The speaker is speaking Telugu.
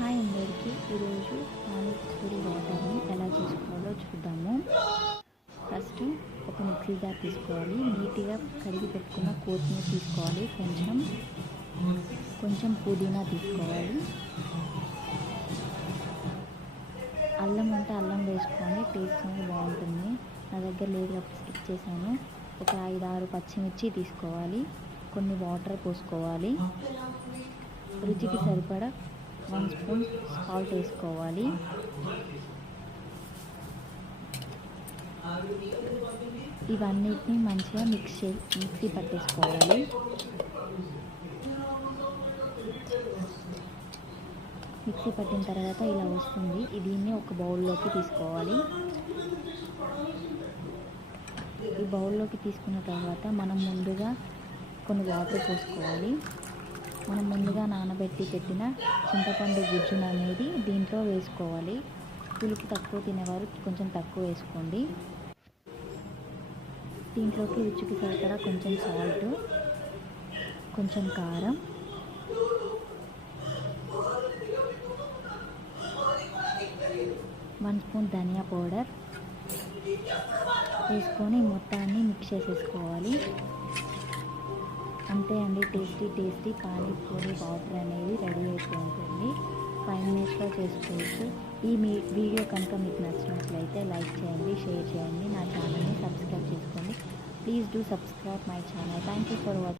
హాయ్ అందరికీ. ఈరోజు పానీపూరి వాటర్ని ఎలా చేసుకోవాలో చూద్దాము. ఫస్ట్ ఒక మిక్సీ జార్ తీసుకోవాలి. నీట్గా కడిగి పెట్టుకున్న కొత్తిమీర తీసుకోవాలి. కొంచెం కొంచెం పుదీనా తీసుకోవాలి. అల్లం ఉంటే అల్లం వేసుకొని టేస్ట్ అనేది బాగుంటుంది. నా దగ్గర లేదు కాబట్టి స్కిప్ చేశాను. ఒక ఐదు ఆరు పచ్చిమిర్చి తీసుకోవాలి. కొన్ని వాటర్ పోసుకోవాలి. రుచికి సరిపడా వన్ స్పూన్ సాల్ట్ వేసుకోవాలి. ఇవన్నిటిని మంచిగా మిక్స్ చే మిక్సీ పట్టేసుకోవాలి. మిక్సీ పట్టిన తర్వాత ఇలా వస్తుంది. దీన్ని ఒక బౌల్లోకి తీసుకోవాలి. ఈ బౌల్లోకి తీసుకున్న తర్వాత మనం ముందుగా కొన్ని వాటర్ పోసుకోవాలి. మనం ముందుగా నానబెట్టి పెట్టిన చింతపండు గుజ్జును అనేది దీంట్లో వేసుకోవాలి. పులుపు తక్కువ తినేవారు కొంచెం తక్కువ వేసుకోండి. దీంట్లోకి రుచికి సరిపడా కొంచెం సాల్ట్ కొంచెం కారం వన్ స్పూన్ ధనియా పౌడర్ వేసుకొని మొత్తాన్ని మిక్స్ చేసేసుకోవాలి. అంతే అండి టేస్టీ టేస్టీ పానీపూరి వాటర్ అనేది రెడీ అయిపోతుంది ఫైవ్ మినిట్స్లో చేసుకోవచ్చు ఈ మీ వీడియో కనుక మీకు నచ్చినట్లయితే లైక్ చేయండి షేర్ చేయండి నా ఛానల్ని సబ్స్క్రైబ్ చేసుకోండి. Please do subscribe my channel. Thank you for watching